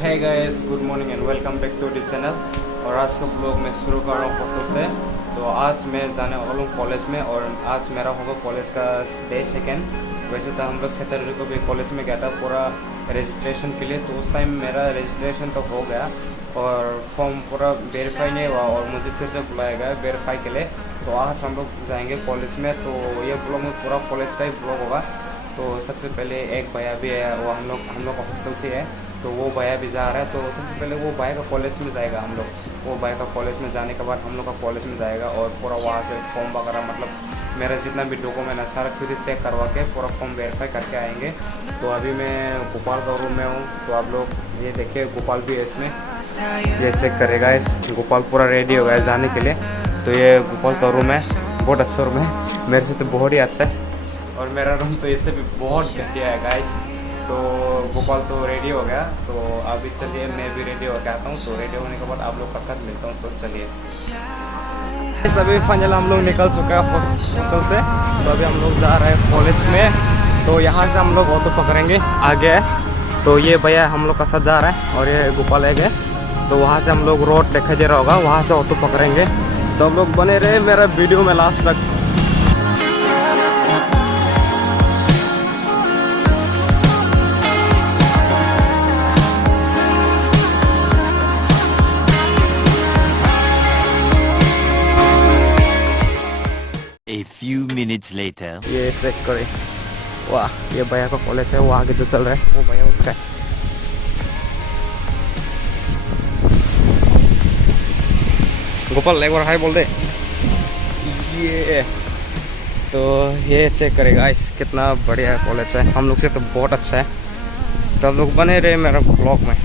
है guys, good morning and welcome back to the channel. और आज का ब्लॉग मैं शुरू कर रहा हूँ हॉस्टल से। तो आज मैं जाने वाला हूँ कॉलेज में और आज मेरा होगा कॉलेज का डे सेकेंड। वैसे तो हम लोग सैटरडे को भी कॉलेज में गया था पूरा रजिस्ट्रेशन के लिए, तो उस टाइम मेरा रजिस्ट्रेशन तो हो गया और फॉर्म पूरा वेरीफाई नहीं हुआ और मुझे फिर से बुलाया गया वेरीफाई के लिए। तो आज हम लोग जाएंगे कॉलेज में, तो ये ब्लॉग में पूरा कॉलेज का ही ब्लॉग होगा। तो सबसे पहले एक भैया भी है, वो हम लोग का हॉस्टल से है, तो वो भैया भी जा रहा है। तो सबसे पहले वो भैया का कॉलेज में जाएगा, हम लोग वो भैया का कॉलेज में जाने के बाद हम लोग का कॉलेज में जाएगा और पूरा वहाँ से फॉर्म वगैरह मतलब मेरा जितना भी डॉक्यूमेंट है सारा फिर चेक करवा के पूरा फॉर्म वेरीफाई करके आएंगे। तो अभी मैं गोपाल का रूम में हूँ, तो आप लोग ये देखिए गोपाल भी है इसमें, ये चेक करेगा। इस गोपाल पूरा रेडी हो गया है जाने के लिए। तो ये गोपाल का रूम है, बहुत अच्छा रूम है, मेरे से तो बहुत ही अच्छा है और मेरा रूम तो इससे भी बहुत घटिया है गाइस। तो गोपाल तो रेडी हो गया, तो अभी चलिए मैं भी रेडी होकर आता हूँ। तो रेडी होने के बाद आप लोग का साथ मिलता हूँ, तो चलिए। अभी फाइनल हम लोग निकल चुके हैं हॉस्टल से, तो अभी हम लोग जा रहे हैं कॉलेज में। तो यहाँ से हम लोग ऑटो पकड़ेंगे आगे। तो ये भैया हम लोग का साथ जा रहा है और ये गोपाल है गए। तो वहाँ से हम लोग रोड दिखाई दे रहा होगा, वहाँ से ऑटो पकड़ेंगे। तो हम लोग बने रहे मेरा वीडियो में लास्ट तक। A few minutes later. ये चेक करें, वाह ये भैया का कॉलेज है, वो आगे जो चल रहा है वो भैया उसका है। गोपाल एक बार हाय बोल दे। ये तो ये चेक करेगा इस कितना बढ़िया कॉलेज है, हम लोग से तो बहुत अच्छा है। तो हम लोग बने रहे मेरा ब्लॉग में।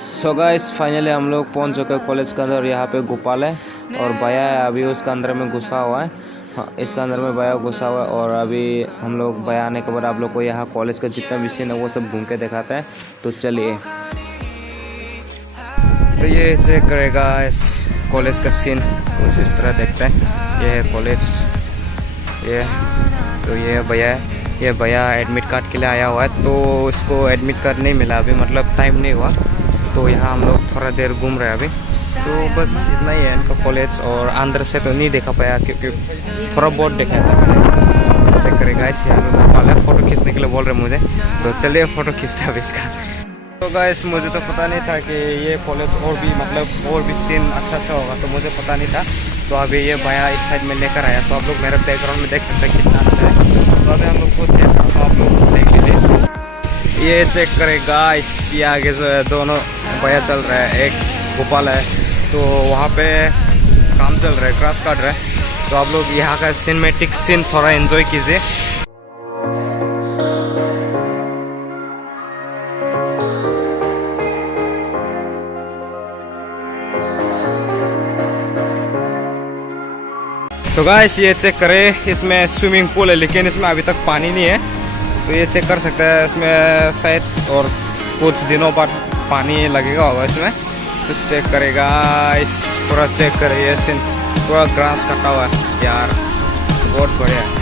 सो गाइस फाइनली हम लोग पहुंच चुके हैं कॉलेज के अंदर। यहाँ पे गोपाल है और भैया है, अभी उसका अंदर में घुसा हुआ है। हाँ, इसका अंदर में भैया घुसा हुआ है और अभी हम लोग भैया आने के बाद आप लोग को यहाँ कॉलेज का जितना भी सीन है वो सब घूम के दिखाता है। तो चलिए, तो ये चेक करेगा इस कॉलेज का सीन कुछ इस तरह देखते हैं। ये है कॉलेज, ये तो ये भैया है, ये भैया एडमिट कार्ड के लिए आया हुआ है। तो इसको एडमिट कार्ड नहीं मिला अभी, मतलब टाइम नहीं हुआ। तो यहाँ हम लोग थोड़ा देर घूम रहे हैं अभी। तो बस इतना ही है इनका कॉलेज, और अंदर से तो नहीं देखा पाया क्योंकि थोड़ा बहुत देखा था मैंने। चेक करेगा इस यहाँ पे गोपाल है, फ़ोटो खींचने के लिए बोल रहे मुझे, तो चलिए फ़ोटो खींचते हैं अभी इसका। तो गाइस मुझे तो पता नहीं था कि ये कॉलेज और भी मतलब और भी सीन अच्छा होगा, तो मुझे पता नहीं था। तो अभी ये भैया इस साइड में लेकर आया, तो आप लोग मेरे बैकग्राउंड में देख सकते हैं कितना अच्छा है। तो अभी हम लोग को चेक करता हूँ, आप लोग देख लीजिए। ये चेक करेगा इस ये आगे जो है दोनों भैया चल रहा है, एक गोपाल है, तो वहाँ पे काम चल रहा है, ग्रास काट रहा है। तो आप लोग यहाँ का सिनेमैटिक सीन थोड़ा एंजॉय कीजिए। तो गाइस ये चेक करें, इसमें स्विमिंग पूल है लेकिन इसमें अभी तक पानी नहीं है। तो ये चेक कर सकते हैं, इसमें शायद और कुछ दिनों बाद पानी लगेगा होगा इसमें। तो चेक करेगा इस पूरा चेक करे, ये सीन पूरा ग्रास कटा हुआ है यार, बहुत बढ़िया है।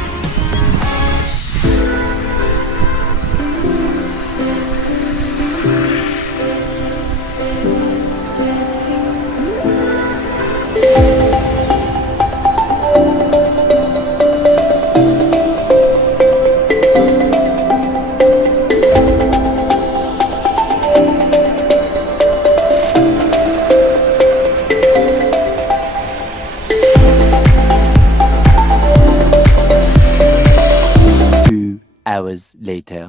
Hours later.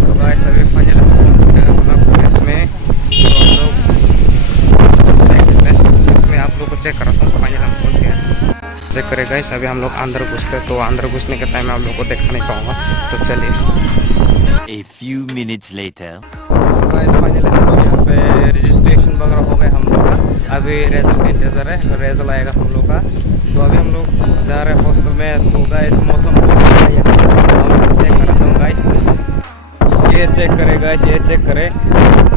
तो गाइस अभी फाइनल कॉलेज में, तो हम लोग देख सकते हैं, इसमें आप लोग को चेक कराता हूँ। फाइनल हम पहुँच गए, चेक करें गाइस। अभी हम लोग अंदर घुसते हैं, तो अंदर घुसने के टाइम में आप लोग को देखा नहीं पाऊँगा, तो चलिए। A few minutes later. तो गाइस फाइनली हम लोग यहाँ पे रजिस्ट्रेशन वगैरह हो गए हम लोग का। अभी रिजल्ट का इंतज़ार है, रिजल्ट आएगा हम लोग का। तो अभी हम लोग जा रहे हैं हॉस्टल में। तो गाइस मौसम चेक कराता हूँ गाइस, ये चेक करे गाइस, ये चेक करे।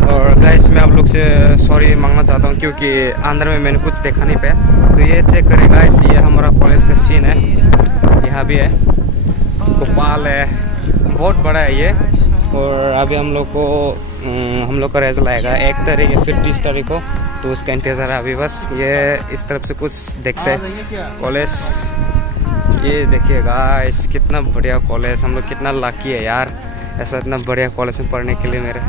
और गाइस मैं आप लोग से सॉरी मांगना चाहता हूँ क्योंकि अंदर में मैंने कुछ देखा नहीं पाया। तो ये चेक करे गाइस, ये हमारा कॉलेज का सीन है, यहाँ भी है, गोपाल है, बहुत बड़ा है ये। और अभी हम लोग का रिजल्ट आएगा 1 तारीख या फिर 30 तारीख को, तो उसका इंतज़ार है अभी बस। ये इस तरफ से कुछ देखते हैं कॉलेज। ये देखिए गाइस, कितना बढ़िया कॉलेज, हम लोग कितना लकी है यार, ऐसा इतना बढ़िया कॉलेज में पढ़ने के लिए मेरे।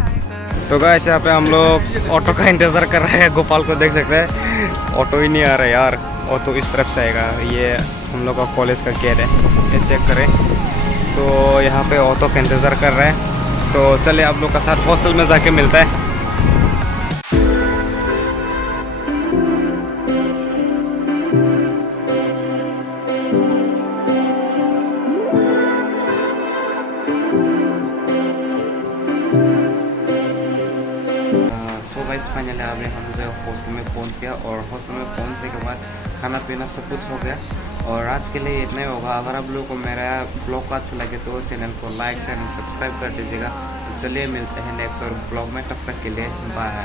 तो गाइस यहाँ पे हम लोग ऑटो का इंतज़ार कर रहे हैं। गोपाल को देख सकते हैं, ऑटो ही नहीं आ रहा है यार। ऑटो इस तरफ से आएगा। ये हम लोग का कॉलेज का गेट है, ये चेक करें। तो यहाँ पे ऑटो का इंतज़ार कर रहे हैं। तो चलिए आप लोग का साथ हॉस्टल में जाके मिलता है। सो गाइस फाइनली अभी हम जो हॉस्टल में पहुंच गया, और हॉस्टल में पहुंचने के बाद खाना पीना सब कुछ हो गया, और आज के लिए इतना ही होगा। अगर आप लोगों को मेरा ब्लॉग अच्छा लगे तो चैनल को लाइक शेयर सब्सक्राइब कर दीजिएगा। तो चलिए मिलते हैं नेक्स्ट और ब्लॉग में, तब तक के लिए बाय।